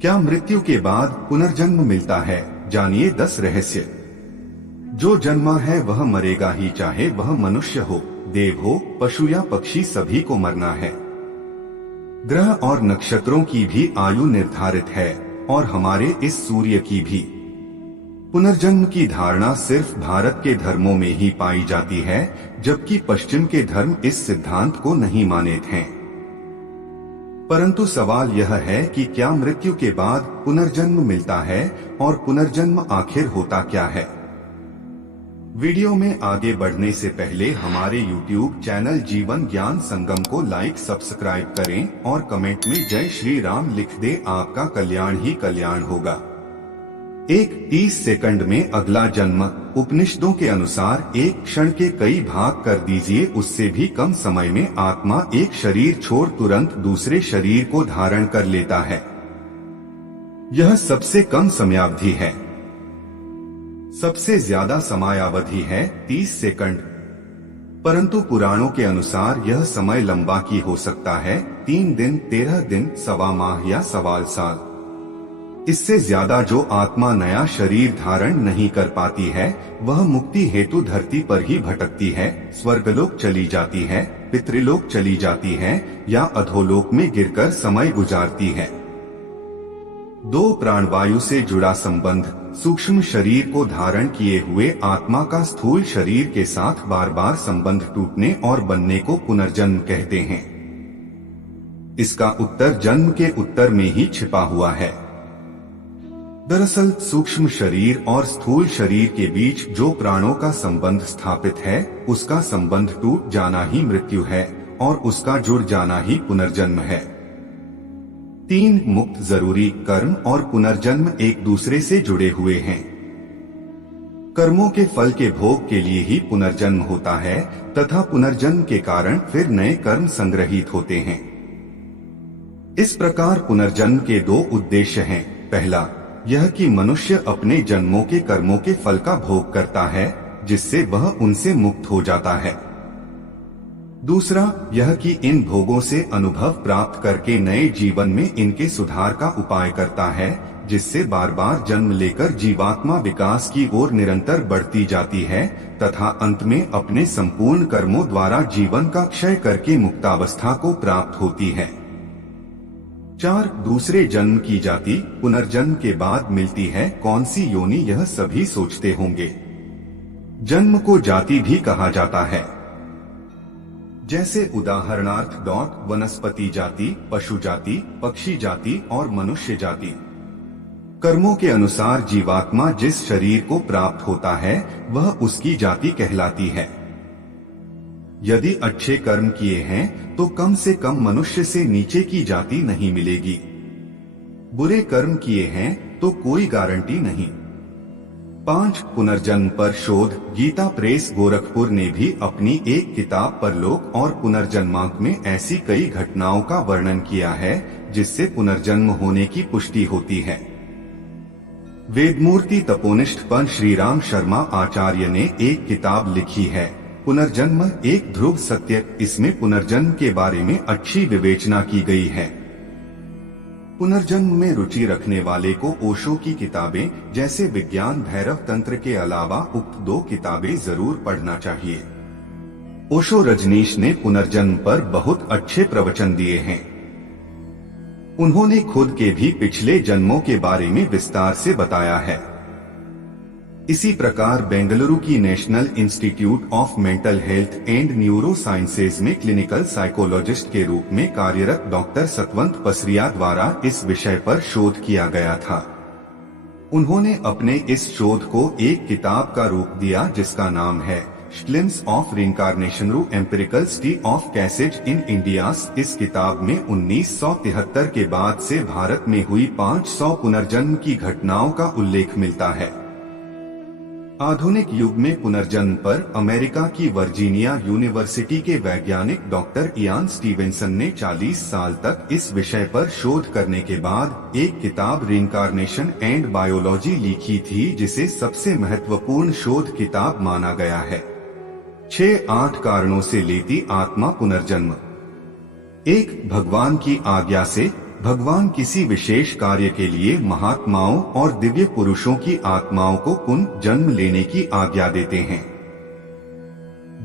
क्या मृत्यु के बाद पुनर्जन्म मिलता है? जानिए 10 रहस्य। जो जन्मा है वह मरेगा ही, चाहे वह मनुष्य हो, देव हो, पशु या पक्षी, सभी को मरना है। ग्रह और नक्षत्रों की भी आयु निर्धारित है और हमारे इस सूर्य की भी। पुनर्जन्म की धारणा सिर्फ भारत के धर्मों में ही पाई जाती है, जबकि पश्चिम के धर्म इस सिद्धांत को नहीं मानते हैं। परंतु सवाल यह है कि क्या मृत्यु के बाद पुनर्जन्म मिलता है और पुनर्जन्म आखिर होता क्या है? वीडियो में आगे बढ़ने से पहले हमारे YouTube चैनल जीवन ज्ञान संगम को लाइक सब्सक्राइब करें और कमेंट में जय श्री राम लिख दे, आपका कल्याण ही कल्याण होगा। 30 सेकंड में अगला जन्म। उपनिषदों के अनुसार एक क्षण के कई भाग कर दीजिए, उससे भी कम समय में आत्मा एक शरीर छोड़ तुरंत दूसरे शरीर को धारण कर लेता है। यह सबसे कम समयावधि है। सबसे ज्यादा समयावधि है 30 सेकंड। परंतु पुराणों के अनुसार यह समय लंबा की हो सकता है, 3 दिन, 13 दिन, सवा माह या सवाल साल। इससे ज्यादा जो आत्मा नया शरीर धारण नहीं कर पाती है, वह मुक्ति हेतु धरती पर ही भटकती है, स्वर्गलोक चली जाती है, पितृलोक चली जाती है या अधोलोक में गिरकर समय गुजारती है। 2 प्राणवायु से जुड़ा संबंध। सूक्ष्म शरीर को धारण किए हुए आत्मा का स्थूल शरीर के साथ बार बार संबंध टूटने और बनने को पुनर्जन्म कहते हैं। इसका उत्तर जन्म के उत्तर में ही छिपा हुआ है। दरअसल सूक्ष्म शरीर और स्थूल शरीर के बीच जो प्राणों का संबंध स्थापित है, उसका संबंध टूट जाना ही मृत्यु है और उसका जुड़ जाना ही पुनर्जन्म है। 3 मुक्त जरूरी कर्म और पुनर्जन्म एक दूसरे से जुड़े हुए हैं। कर्मों के फल के भोग के लिए ही पुनर्जन्म होता है तथा पुनर्जन्म के कारण फिर नए कर्म संग्रहित होते हैं। इस प्रकार पुनर्जन्म के 2 उद्देश्य हैं। पहला यह कि मनुष्य अपने जन्मों के कर्मों के फल का भोग करता है, जिससे वह उनसे मुक्त हो जाता है। दूसरा यह कि इन भोगों से अनुभव प्राप्त करके नए जीवन में इनके सुधार का उपाय करता है, जिससे बार बार जन्म लेकर जीवात्मा विकास की ओर निरंतर बढ़ती जाती है तथा अंत में अपने संपूर्ण कर्मों द्वारा जीवन का क्षय करके मुक्तावस्था को प्राप्त होती है। 4 दूसरे जन्म की जाति पुनर्जन्म के बाद मिलती है। कौन सी योनि, यह सभी सोचते होंगे। जन्म को जाति भी कहा जाता है, जैसे उदाहरणार्थ वनस्पति जाति, पशु जाति, पक्षी जाति और मनुष्य जाति। कर्मों के अनुसार जीवात्मा जिस शरीर को प्राप्त होता है वह उसकी जाति कहलाती है। यदि अच्छे कर्म किए हैं तो कम से कम मनुष्य से नीचे की जाति नहीं मिलेगी। बुरे कर्म किए हैं तो कोई गारंटी नहीं। 5 पुनर्जन्म पर शोध। गीता प्रेस गोरखपुर ने भी अपनी एक किताब परलोक और पुनर्जन्मांक में ऐसी कई घटनाओं का वर्णन किया है जिससे पुनर्जन्म होने की पुष्टि होती है। वेदमूर्ति तपोनिष्ठ पर श्रीराम शर्मा आचार्य ने एक किताब लिखी है, पुनर्जन्म एक ध्रुव सत्य। इसमें पुनर्जन्म के बारे में अच्छी विवेचना की गई है। पुनर्जन्म में रुचि रखने वाले को ओशो की किताबें जैसे विज्ञान भैरव तंत्र के अलावा उक्त 2 किताबें जरूर पढ़ना चाहिए। ओशो रजनीश ने पुनर्जन्म पर बहुत अच्छे प्रवचन दिए हैं। उन्होंने खुद के भी पिछले जन्मों के बारे में विस्तार से बताया है। इसी प्रकार बेंगलुरु की national institute of mental health and neuro sciences में क्लिनिकल साइकोलॉजिस्ट के रूप में कार्यरत डॉक्टर सतवंत पसरिया द्वारा इस विषय पर शोध किया गया था। उन्होंने अपने इस शोध को एक किताब का रूप दिया जिसका नाम है glimpse of reincarnation empirical study of cases in India. इस किताब में 1973 के बाद से भारत में हुई 500 पुनर्जन्म की घटनाओं का उल्लेख मिलता है। आधुनिक युग में पुनर्जन्म पर अमेरिका की वर्जीनिया यूनिवर्सिटी के वैज्ञानिक डॉक्टर इयान स्टीवेंसन ने 40 साल तक इस विषय पर शोध करने के बाद एक किताब रिइंकार्नेशन एंड बायोलॉजी लिखी थी, जिसे सबसे महत्वपूर्ण शोध किताब माना गया है। 6-8 कारणों से लेती आत्मा पुनर्जन्म। 1. भगवान की आज्ञा से। भगवान किसी विशेष कार्य के लिए महात्माओं और दिव्य पुरुषों की आत्माओं को पुनः जन्म लेने की आज्ञा देते हैं।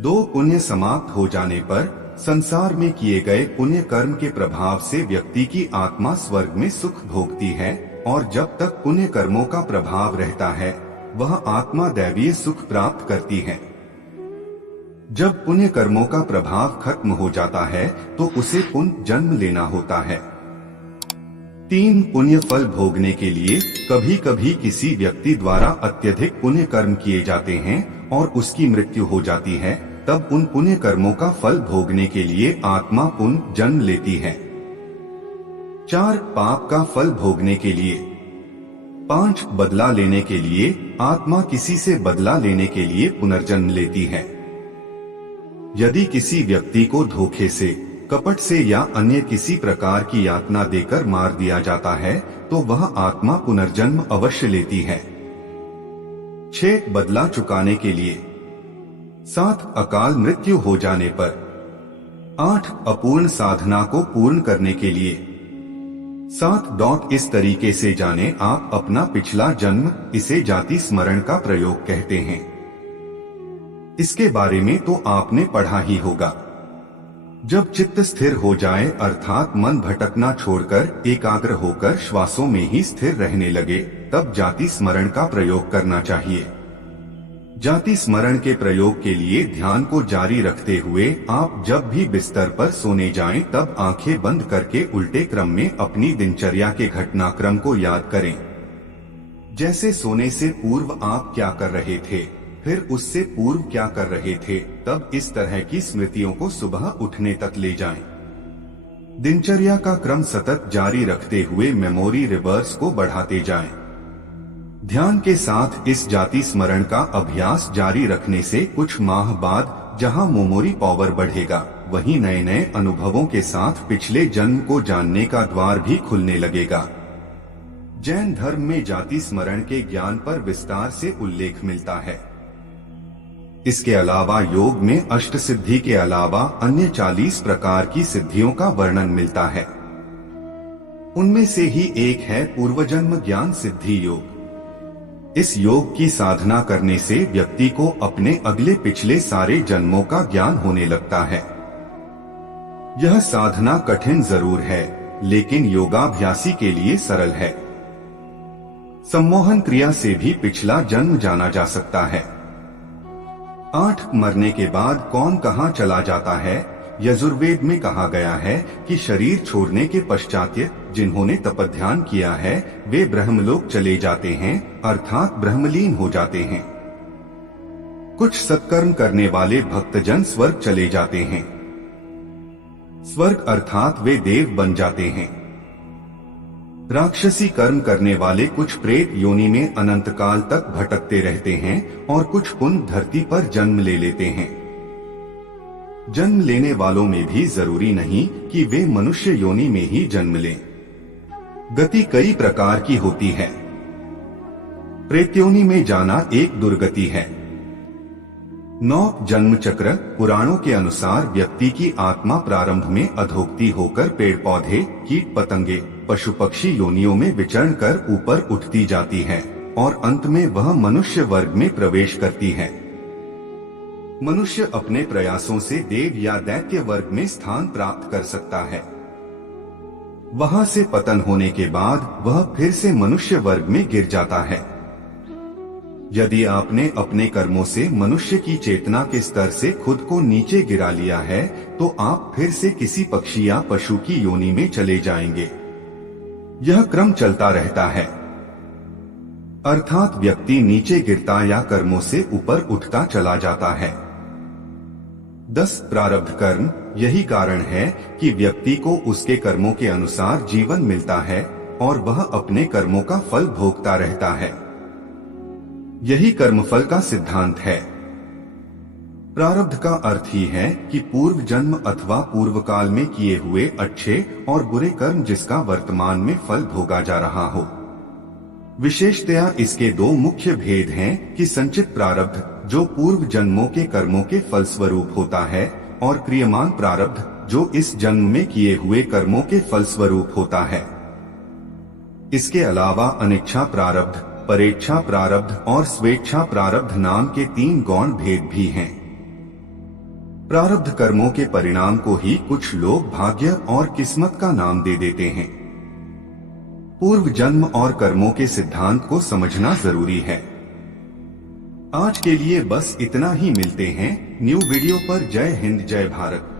2 पुण्य समाप्त हो जाने पर संसार में किए गए पुण्य कर्म के प्रभाव से व्यक्ति की आत्मा स्वर्ग में सुख भोगती है, और जब तक पुण्य कर्मों का प्रभाव रहता है वह आत्मा दैवीय सुख प्राप्त करती है। जब पुण्य कर्मों का प्रभाव खत्म हो जाता है तो उसे पुनः जन्म लेना होता है। 3 पुण्य फल भोगने के लिए कभी कभी किसी व्यक्ति द्वारा अत्यधिक पुण्य कर्म किए जाते हैं और उसकी मृत्यु हो जाती है, तब उन पुण्य कर्मों का फल भोगने के लिए आत्मा पुनः जन्म लेती है। 4 पाप का फल भोगने के लिए। 5 बदला लेने के लिए आत्मा किसी से बदला लेने के लिए पुनर्जन्म लेती है। यदि किसी व्यक्ति को धोखे से, कपट से या अन्य किसी प्रकार की यातना देकर मार दिया जाता है तो वह आत्मा पुनर्जन्म अवश्य लेती है। 6 बदला चुकाने के लिए। 7 अकाल मृत्यु हो जाने पर। 8 अपूर्ण साधना को पूर्ण करने के लिए। 7 इस तरीके से जाने आप अपना पिछला जन्म, इसे जाति स्मरण का प्रयोग कहते हैं। इसके बारे में तो आपने पढ़ा ही होगा। जब चित्त स्थिर हो जाए अर्थात मन भटकना छोड़कर एकाग्र होकर श्वासों में ही स्थिर रहने लगे, तब जाति स्मरण का प्रयोग करना चाहिए। जाति स्मरण के प्रयोग के लिए ध्यान को जारी रखते हुए आप जब भी बिस्तर पर सोने जाएं तब आंखें बंद करके उल्टे क्रम में अपनी दिनचर्या के घटनाक्रम को याद करें। जैसे सोने से पूर्व आप क्या कर रहे थे, फिर उससे पूर्व क्या कर रहे थे, तब इस तरह की स्मृतियों को सुबह उठने तक ले जाएं। दिनचर्या का क्रम सतत जारी रखते हुए मेमोरी रिवर्स को बढ़ाते जाएं। ध्यान के साथ इस जाति स्मरण का अभ्यास जारी रखने से कुछ माह बाद जहां मेमोरी पावर बढ़ेगा, वहीं नए नए अनुभवों के साथ पिछले जन्म को जानने का द्वार भी खुलने लगेगा। जैन धर्म में जाति स्मरण के ज्ञान पर विस्तार से उल्लेख मिलता है। इसके अलावा योग में अष्ट सिद्धि के अलावा अन्य 40 प्रकार की सिद्धियों का वर्णन मिलता है। उनमें से ही एक है पूर्वजन्म ज्ञान सिद्धि योग। इस योग की साधना करने से व्यक्ति को अपने अगले पिछले सारे जन्मों का ज्ञान होने लगता है। यह साधना कठिन जरूर है, लेकिन योगाभ्यासी के लिए सरल है। सम्मोहन क्रिया से भी पिछला जन्म जाना जा सकता है। 8 मरने के बाद कौन कहां चला जाता है, यजुर्वेद में कहा गया है कि शरीर छोड़ने के पश्चात जिन्होंने तपध्यान किया है वे ब्रह्मलोक चले जाते हैं, अर्थात ब्रह्मलीन हो जाते हैं। कुछ सत्कर्म करने वाले भक्तजन स्वर्ग चले जाते हैं। स्वर्ग अर्थात वे देव बन जाते हैं। राक्षसी कर्म करने वाले कुछ प्रेत योनि में अनंत काल तक भटकते रहते हैं और कुछ पुण्य धरती पर जन्म ले लेते हैं। जन्म लेने वालों में भी जरूरी नहीं कि वे मनुष्य योनि में ही जन्म लें। गति कई प्रकार की होती है। प्रेत योनि में जाना एक दुर्गति है। 9 जन्म चक्र। पुराणों के अनुसार व्यक्ति की आत्मा प्रारंभ में अधोगति होकर पेड़ पौधे, कीट पतंगे, पशु पक्षी योनियों में विचरण कर ऊपर उठती जाती है और अंत में वह मनुष्य वर्ग में प्रवेश करती है। मनुष्य अपने प्रयासों से देव या दैत्य वर्ग में स्थान प्राप्त कर सकता है। वहां से पतन होने के बाद वह फिर से मनुष्य वर्ग में गिर जाता है। यदि आपने अपने कर्मों से मनुष्य की चेतना के स्तर से खुद को नीचे गिरा लिया है तो आप फिर से किसी पक्षी या पशु की योनि में चले जाएंगे। यह क्रम चलता रहता है, अर्थात व्यक्ति नीचे गिरता या कर्मों से ऊपर उठता चला जाता है। 10 प्रारब्ध कर्म। यही कारण है कि व्यक्ति को उसके कर्मों के अनुसार जीवन मिलता है और वह अपने कर्मों का फल भोगता रहता है। यही कर्मफल का सिद्धांत है। प्रारब्ध का अर्थ ही है कि पूर्व जन्म अथवा पूर्व काल में किए हुए अच्छे और बुरे कर्म जिसका वर्तमान में फल भोगा जा रहा हो। विशेषतया इसके 2 मुख्य भेद हैं कि संचित प्रारब्ध जो पूर्व जन्मों के कर्मों के फलस्वरूप होता है और क्रियमान प्रारब्ध जो इस जन्म में किए हुए कर्मों के फलस्वरूप होता है। इसके अलावा अनिच्छा प्रारब्ध, परेच्छा प्रारब्ध और स्वेच्छा प्रारब्ध नाम के 3 गौण भेद भी हैं। प्रारब्ध कर्मों के परिणाम को ही कुछ लोग भाग्य और किस्मत का नाम दे देते हैं। पूर्व जन्म और कर्मों के सिद्धांत को समझना जरूरी है। आज के लिए बस इतना ही। मिलते हैं न्यू वीडियो पर। जय हिंद, जय भारत।